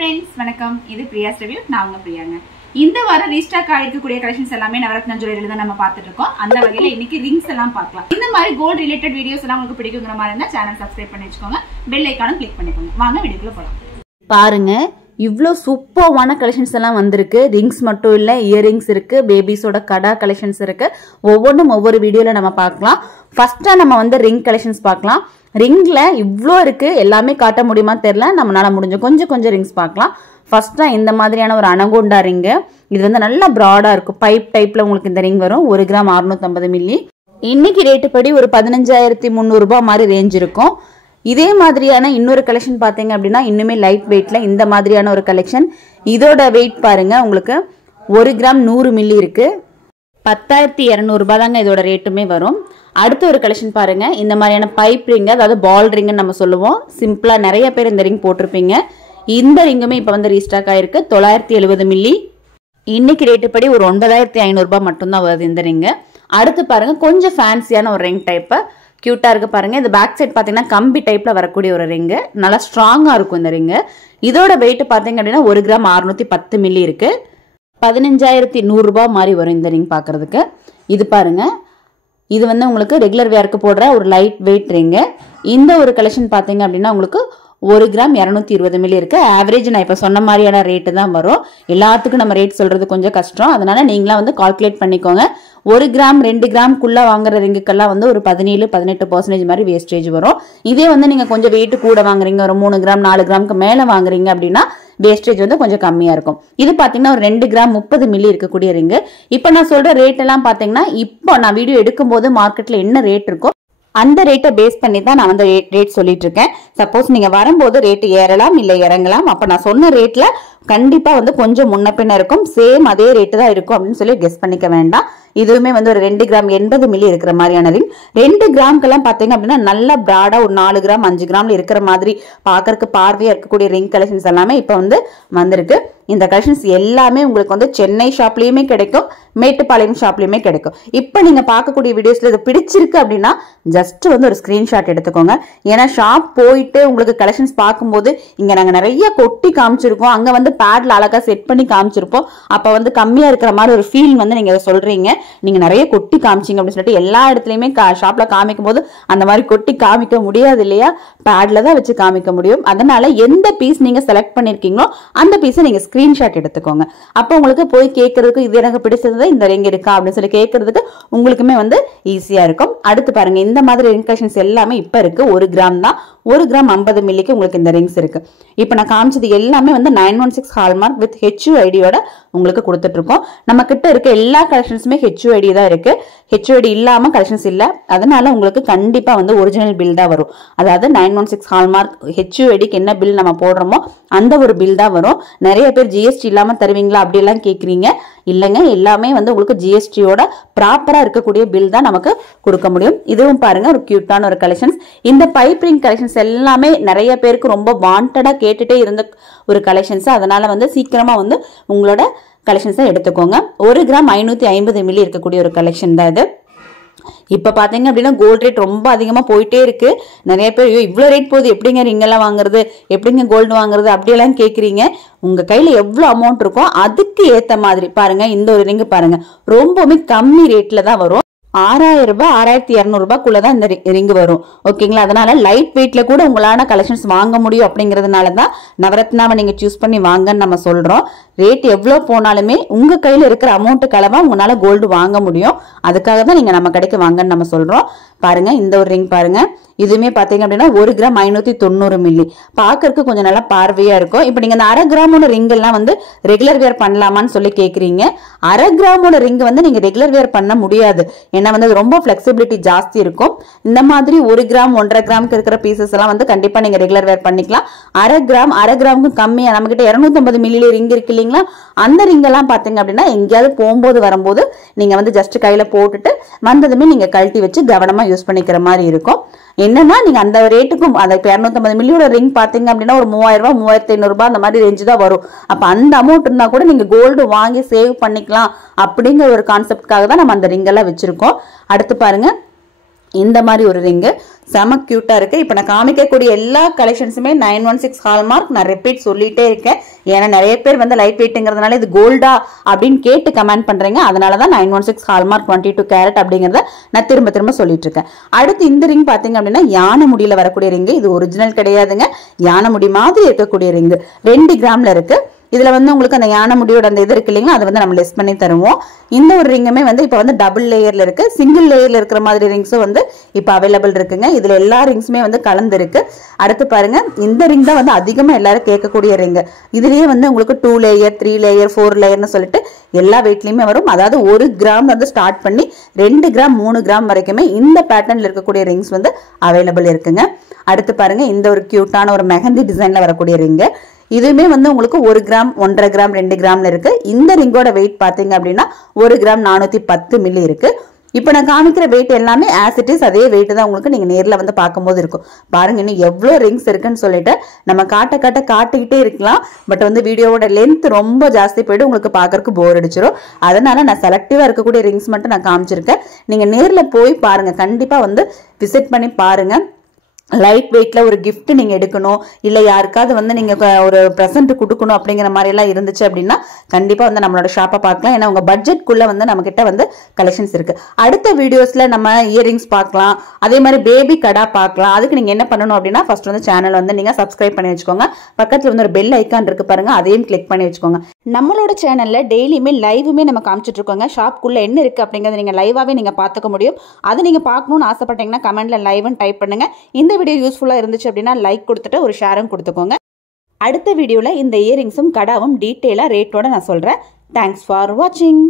friends, வணக்கம். இது பிரியாஸ் review. நான் உங்க பிரியாங்க. இந்த வாரம் ரீஸ்டாக் ஆயிருக்கக்கூடிய கலெக்ஷன்ஸ் எல்லாமே நவரத்னா ஜுவல்லரியில தான் நம்ம பார்த்துட்டு இருக்கோம். அந்த வகையில இன்னைக்கு ரிங்ஸ் எல்லாம் பார்க்கலாம். இந்த மாதிரி கோல்ட் ரிலேட்டட் வீடியோஸ் எல்லாம் உங்களுக்கு பிடிக்குங்கிற மாதிரி இருந்தா சேனல் சப்ஸ்கிரைப் பண்ணி வச்சுக்கோங்க. பெல் ஐகானும் கிளிக் பண்ணிக்கோங்க. வாங்க வீடியோக்குள்ள போலாம். பாருங்க, இவ்வளோ சூப்பர்வான கலெக்ஷன்ஸ் எல்லாம் வந்திருக்கு. ரிங்ஸ் மட்டும் இல்லை, இயரிங்ஸ் இருக்கு, பேபிஸோட கடா கலெக்ஷன்ஸ் இருக்கு. ஒவ்வொன்றும் ஒவ்வொரு வீடியோல நம்ம பார்க்கலாம். ஃபர்ஸ்டா நம்ம வந்து ரிங் கலெக்ஷன்ஸ் பார்க்கலாம். ரிங்ல இவ்வளோ இருக்கு, எல்லாமே காட்ட முடியுமா தெரியல, நம்மளால முடிஞ்ச கொஞ்சம் ரிங்ஸ் பார்க்கலாம். ஃபர்ஸ்டா இந்த மாதிரியான ஒரு அனகோண்டா ரிங்கு. இது வந்து நல்லா ப்ராடா இருக்கும், பைப் டைப்ல உங்களுக்கு இந்த ரிங் வரும். 1 கிராம் 650 மில்லி. இன்னைக்கு ரேட்டு படி ஒரு 15,300 ரூபாய் மாதிரி ரேஞ்ச் இருக்கும். இதே மாதிரியான இன்னொரு கலெக்ஷன் பார்த்தீங்க அப்படின்னா இன்னுமே லைட் வெயிட்ல இந்த மாதிரியான ஒரு கலெக்ஷன். இதோட வெயிட் பாருங்க, உங்களுக்கு 1 கிராம் 100 மில்லி இருக்கு. 10,200 ரூபாய் தாங்க இதோட ரேட்டுமே வரும். அடுத்த ஒரு கலெக்ஷன் பாருங்க, இந்த மாதிரியான பைப் ரிங், அதாவது பால் ரிங்னு நம்ம சொல்லுவோம். சிம்பிளா நிறைய பேர் இந்த ரிங் போட்டிருப்பீங்க. இந்த ரிங்குமே இப்ப வந்து ரீஸ்டாக் ஆயிருக்கு. 970 மில்லி. இன்னைக்கு ரேட்டு படி ஒரு 9,500 ரூபாய் மட்டும்தான் வருது இந்த ரிங்கு. அடுத்து பாருங்க, கொஞ்சம் ஃபேன்சியான ஒரு ரிங் டைப், கியூட்டா இருக்கு பாருங்க. இந்த பேக் சைட் பாத்தீங்கன்னா கம்பி டைப்ல வரக்கூடிய ஒரு ரிங்கு, நல்லா ஸ்ட்ராங்கா இருக்கும் இந்த ரிங்கு. இதோட வெயிட் பாத்தீங்க அப்படின்னா 1 கிராம் 610 மில்லி இருக்கு. 15,100 ரூபாய் மாதிரி வரும் இந்த ரிங் பாக்குறதுக்கு. இது பாருங்க, இது வந்து உங்களுக்கு ரெகுலர் வேருக்கு போடுற ஒரு லைட் வெயிட் ரிங்கு. இந்த ஒரு கலெக்ஷன் பாத்தீங்க அப்படின்னா உங்களுக்கு 1 கிராம் 220 மில்லி இருக்கு. ஆவரேஜ் நான் இப்ப சொன்ன மாதிரியான ரேட்டு தான் வரும். எல்லாத்துக்கும் நம்ம ரேட் சொல்றது கொஞ்சம் கஷ்டம், அதனால நீங்களா வந்து கால்குலேட் பண்ணிக்கோங்க. 1 கிராம் 2 கிராம்குள்ள வாங்குற ரிங்குக்கெல்லாம் வந்து ஒரு 17-18% மாதிரி வேஸ்டேஜ் வரும். இதே வந்து நீங்க கொஞ்சம் வெயிட் கூட வாங்குறீங்க, ஒரு 3 கிராம் 4 கிராமுக்கு மேல வாங்குறீங்க அப்படின்னா வேஸ்டேஜ் வந்து கொஞ்சம் கம்மியா இருக்கும். இது பாத்தீங்கன்னா ஒரு 2 கிராம் 30 மில்லி இருக்கக்கூடிய ரிங்கு. இப்ப நான் சொல்ற ரேட் எல்லாம் பாத்தீங்கன்னா இப்போ நான் வீடியோ எடுக்கும் போது மார்க்கெட்ல என்ன ரேட் இருக்கோ அந்த ரேட்டை பேஸ் பண்ணி தான் நான் வந்து ரேட் சொல்லிட்டு இருக்கேன். சப்போஸ் நீங்க வரும்போது ரேட் ஏறலாம் இல்ல இறங்கலாம். அப்ப நான் சொன்ன ரேட்ல கண்டிப்பா வந்து கொஞ்சம் முன்ன பின்ன இருக்கும், சேம் அதே ரேட்டு தான் இருக்கும் அப்படின்னு சொல்லி கெஸ் பண்ணிக்க வேண்டாம். இதுவுமே வந்து ஒரு 2 கிராம் 80 மில்லி இருக்கிற மாதிரியான ரிங். 2 கிராம்க்கெல்லாம் பாத்தீங்க அப்படின்னா நல்ல பிராடா ஒரு 4 கிராம் 5 கிராம்ல இருக்கிற மாதிரி பாக்கறதுக்கு பார்வையா இருக்கக்கூடிய ரிங் கலெக்ஷன்ஸ் எல்லாமே இப்ப வந்து வந்திருக்கு. இந்த கலெக்ஷன்ஸ் எல்லாமே உங்களுக்கு வந்து சென்னை ஷாப்லயுமே கிடைக்கும், மேட்டுப்பாளையம் ஷாப்லயுமே கிடைக்கும். இப்ப நீங்க பார்க்கக்கூடிய வீடியோஸ்ல இது பிடிச்சிருக்கு அப்படின்னா ஜஸ்ட் வந்து ஒரு ஸ்கிரீன்ஷாட் எடுத்துக்கோங்க. ஏன்னா ஷாப் போயிட்டு உங்களுக்கு கலெக்ஷன்ஸ் பார்க்கும்போது இங்க நாங்க நிறைய கொட்டி காமிச்சிருக்கோம், அங்க வந்து பேட்ல அழகா செட் பண்ணி காமிச்சிருப்போம். அப்ப வந்து கம்மியா இருக்கிற மாதிரி ஒரு ஃபீல் வந்து நீங்க சொல்றீங்க. நீங்க நிறைய கொட்டி காமிச்சிங்க அப்படின்னு சொல்லிட்டு எல்லா இடத்துலயுமே ஷாப்ல காமிக்கும் போது அந்த மாதிரி கொட்டி காமிக்க முடியாது இல்லையா, பேட்ல தான் வச்சு காமிக்க முடியும். அதனால எந்த பீஸ் நீங்க செலக்ட் பண்ணிருக்கீங்களோ அந்த பீஸை நீங்க ஸ்கிரீன்ஷாட் எடுத்துக்கோங்க. அப்போ உங்களுக்கு போய் கேட்கறதுக்கு இது எனக்கு பிடிச்சது இந்த ரிங் இருக்கா அப்படின்னு சொல்லி கேட்கறதுக்கு உங்களுக்குமே வந்து ஈஸியா இருக்கும். அடுத்து பாருங்க, இந்த மாதிரி ரிங் கலெக்ஷன்ஸ் எல்லாமே இப்ப இருக்கு. 1 கிராம் தான், 1 கிராம் 50 மில்லிக்கு உங்களுக்கு இந்த ரிங்ஸ் இருக்கு. இப்ப நான் காமிச்சது எல்லாமே வந்து 916 ஹால்மார்க் வித் HUID-யோட உங்களுக்கு கொடுத்துட்டு இருக்கோம். நம்ம கிட்ட இருக்க எல்லா கலெக்ஷன்ஸுமே HUID தான் இருக்கு. HUID இல்லாம கலெக்ஷன்ஸ் இல்ல. அதனால உங்களுக்கு கண்டிப்பா வந்து ஒரிஜினல் பில் தான் வரும். அதாவது 916 ஹால்மார்க் HUID-க்கு என்ன பில் நம்ம போடுறோமோ அந்த ஒரு பில் தான் வரும். நிறைய பேர் GST இல்லாம தருவீங்களா அப்படி எல்லாம் கேக்குறீங்க. இல்லங்க, எல்லாமே வந்து உங்களுக்கு GST-யோட ப்ராப்பரா இருக்கக்கூடிய பில் தான் நமக்கு கொடுக்க முடியும். இதுவும் பாருங்க, ஒரு கியூட்டான ஒரு கலெக்ஷன்ஸ். இந்த பைப் ரிங் கலெக்ஷன்ஸ் எல்லாமே நிறைய பேருக்கு ரொம்ப வாண்டடா கேட்டுட்டே இருந்த ஒரு கலெக்ஷன்ஸ். அதனால வந்து சீக்கிரமா வந்து உங்களோட கலெக்ஷன்ஸை எடுத்துக்கோங்க. 1 கிராம் 550 மில்லி இருக்கக்கூடிய ஒரு கலெக்ஷன் தான் இது. இப்ப பாத்தீங்க அப்படின்னா கோல்ட் ரேட் ரொம்ப அதிகமா போயிட்டே இருக்கு. நிறைய பேர் இவ்வளவு ரேட் போகுது, எப்படிங்க ரிங் எல்லாம் வாங்குறது, எப்படிங்க கோல்டு வாங்குறது அப்படியெல்லாம் கேக்குறீங்க. உங்க கையில எவ்வளவு அமௌண்ட் இருக்கோ அதுக்கு ஏத்த மாதிரி பாருங்க. இந்த ஒரு ரிங் பாருங்க, ரொம்பவுமே கம்மி ரேட்ல தான் வரும். 6,000 ரூபாய் 6,200 ரூபாய்க்குள்ளதான் இந்த ரிங் வரும். ஓகேங்களா, அதனால லைட் வெயிட்ல கூட உங்களான கலெக்ஷன்ஸ் வாங்க முடியும். அப்படிங்கறதுனாலதான் நவரத்னாவை நீங்க சூஸ் பண்ணி வாங்கன்னு நம்ம சொல்றோம். ரேட் எவ்வளவு போனாலுமே உங்க கையில இருக்கிற அமௌண்ட் அளவா உங்களால கோல்டு வாங்க முடியும். அதுக்காக தான் நீங்க நம்ம கடைக்கு வாங்கன்னு நம்ம சொல்றோம். பாருங்க, இந்த ஒரு ரிங் பாருங்க. இதுவுமே பாத்தீங்க அப்படின்னா 1 கிராம் 590 மில்லி. பாக்குறதுக்கு கொஞ்சம் நல்லா பார்வையா இருக்கும். இப்ப நீங்க அந்த 1/2 கிராமோட ரிங் எல்லாம் வந்து ரெகுலர் வேர் பண்ணலாமான்னு சொல்லி கேக்குறீங்க. 1/2 கிராமோட ரிங் வந்து நீங்க ரெகுலர் வேர் பண்ண முடியாது. ஏன்னா வந்து ரொம்ப பிளெக்சிபிலிட்டி ஜாஸ்தி இருக்கும். இந்த மாதிரி 1 கிராம் 1.5 கிராமுக்கு இருக்கிற பீசஸ் எல்லாம் வந்து கண்டிப்பா நீங்க ரெகுலர் வேர் பண்ணிக்கலாம். 1/2 கிராமுக்கு கம்மியா நம்ம கிட்ட 250 மில்லி ரிங் இருக்கு இல்லைங்களா, அந்த ரிங் எல்லாம் பாத்தீங்க அப்படின்னா எங்கேயாவது போகும்போது வரும்போது நீங்க வந்து ஜஸ்ட் கையில போட்டுட்டு வந்ததுமே நீங்க கழட்டி வச்சு கவனமா யூஸ் பண்ணிக்கிற மாதிரி இருக்கும். என்னன்னா நீங்க அந்த ரேட்டுக்கும் அந்த 250 மில்லியோட ரிங் பாத்தீங்க அப்படின்னா ஒரு 3,000 ரூபாய் 3,500 ரூபாய் அந்த மாதிரி ரேஞ்சு தான் வரும். அப்ப அந்த அமௌண்ட் இருந்தா கூட நீங்க கோல்டு வாங்கி சேவ் பண்ணிக்கலாம் அப்படிங்கிற ஒரு கான்செப்ட்காக தான் நம்ம அந்த ரிங் எல்லாம் வச்சிருக்கோம். அடுத்து பாருங்க, இந்த மாதிரி ஒரு ரிங்கு செம கியூட்டா இருக்கு. இப்போ நான் காமிக்கக்கூடிய எல்லா கலெக்ஷன்ஸுமே 916 ஹால்மார்க். நான் ரிப்பீட் சொல்லிட்டே இருக்கேன், ஏன்னா நிறைய பேர் வந்து லைட் வெயிட்ங்கிறதுனால இது கோல்டா அப்படின்னு கேட்டு கமெண்ட் பண்றீங்க. அதனாலதான் 916 ஹால்மார்க் 22 கேரட் அப்படிங்கறத நான் திரும்ப திரும்ப சொல்லிட்டு இருக்கேன். அடுத்து இந்த ரிங் பாத்தீங்க அப்படின்னா யானை முடியில வரக்கூடிய ரிங்கு. இது ஒரிஜினல் கிடையாதுங்க, யானை முடி மாதிரி இருக்கக்கூடிய ரிங்கு. 2 கிராம்ல இருக்கு. இதுல வந்து உங்களுக்கு அந்த யானை முடியோட அந்த இது இருக்கு இல்லைங்களா, அதை வந்து நம்ம லெஸ் பண்ணி தருவோம். இந்த ஒரு ரிங்குமே வந்து இப்போ வந்து டபுள் லேயர்ல இருக்கு. சிங்கிள் லேயர்ல இருக்கிற மாதிரி ரிங்ஸும் வந்து இப்போ அவைலபிள் இருக்குங்க. இதுல எல்லா ரிங்ஸுமே வந்து கலந்து இருக்கு. அடுத்து பாருங்க, இந்த ரிங் தான் வந்து அதிகமா எல்லாரும் கேட்கக்கூடிய ரிங். இதுலயே வந்து உங்களுக்கு 2 லேயர் 3 லேயர் 4 லேயர்னு சொல்லிட்டு எல்லா வெயிட்லயுமே வரும். அதாவது 1 கிராம் வந்து ஸ்டார்ட் பண்ணி 2 கிராம் 3 கிராம் வரைக்குமே இந்த பேட்டர்ன்ல இருக்கக்கூடிய ரிங்ஸ் வந்து அவைலபிள் இருக்குங்க. அடுத்து பாருங்க, இந்த ஒரு கியூட்டான ஒரு மெஹந்தி டிசைன்ல வரக்கூடிய ரிங்கு. இதுவுமே வந்து உங்களுக்கு 1 கிராம் 1.5 கிராம் 2 கிராம்ல இருக்கு. இந்த ரிங்கோட வெயிட் பாத்தீங்க அப்படின்னா 1 கிராம் 410 மில்லி இருக்கு. இப்போ நான் காமிக்கிற வெயிட் எல்லாமே ஆஸ் இட் இஸ் அதே வெயிட் தான் உங்களுக்கு நீங்க நேர்ல வந்து பார்க்கும்போது இருக்கும். பாருங்க இன்னும் எவ்வளவு ரிங்ஸ் இருக்குன்னு சொல்லிட்டு நம்ம காட்டிக்கிட்டே இருக்கலாம். பட் வந்து வீடியோவோட லென்த் ரொம்ப ஜாஸ்தி போயிட்டு உங்களுக்கு பாக்குறதுக்கு போர் அடிச்சிடும். அதனால நான் செலக்டிவா இருக்கக்கூடிய ரிங்ஸ் மட்டும் நான் காமிச்சிருக்கேன். நீங்க நேர்ல போய் பாருங்க, கண்டிப்பா வந்து விசிட் பண்ணி பாருங்க. லைட் வெயிட்ல ஒரு கிஃப்ட் நீங்க எடுக்கணும், இல்ல யாருக்காவது வந்து நீங்க ஒரு பிரசன்ட் கொடுக்கணும் அப்படிங்கிற மாதிரி எல்லாம் இருந்துச்சு அப்படின்னா கண்டிப்பா வந்து நம்மளோட ஷாப்பை பார்க்கலாம். ஏன்னா உங்க பட்ஜெட்குள்ள வந்து நம்ம கிட்ட வந்து கலெக்ஷன்ஸ் இருக்கு. அடுத்த வீடியோஸ்ல நம்ம இயரிங்ஸ் பார்க்கலாம், அதே மாதிரி பேபி கடா பார்க்கலாம். அதுக்கு நீங்க என்ன பண்ணணும் அப்படின்னா ஃபர்ஸ்ட் வந்து சேனல் வந்து நீங்க சப்ஸ்கிரைப் பண்ணி வச்சுக்கோங்க. பக்கத்துல வந்து ஒரு பெல் ஐக்கான் இருக்கு பாருங்க, அதையும் கிளிக் பண்ணி வச்சுக்கோங்க. நம்மளோட சேனல்ல டெய்லியுமே லைவுமே நம்ம காமிச்சிட்டு இருக்கோங்க. ஷாப்குள்ள என்ன இருக்கு அப்படிங்கறத நீங்க லைவாவே நீங்க பாத்துக்க முடியும். அது நீங்க பார்க்கணும்னு ஆசைப்பட்டீங்கன்னா கமெண்ட்ல லைவ்னு டைப் பண்ணுங்க. இந்த வீடியோ யூஸ்ஃபுல்லா இருந்துச்சு அப்படின்னா லைக் கொடுத்துட்டு ஒரு ஷேரும் கொடுத்துக்கோங்க. அடுத்த வீடியோல இந்த இயரிங்ஸும் கடாவும் டீட்டெயிலா ரேட்டோட நான் சொல்றேன். தேங்க்ஸ் ஃபார் வாட்சிங்.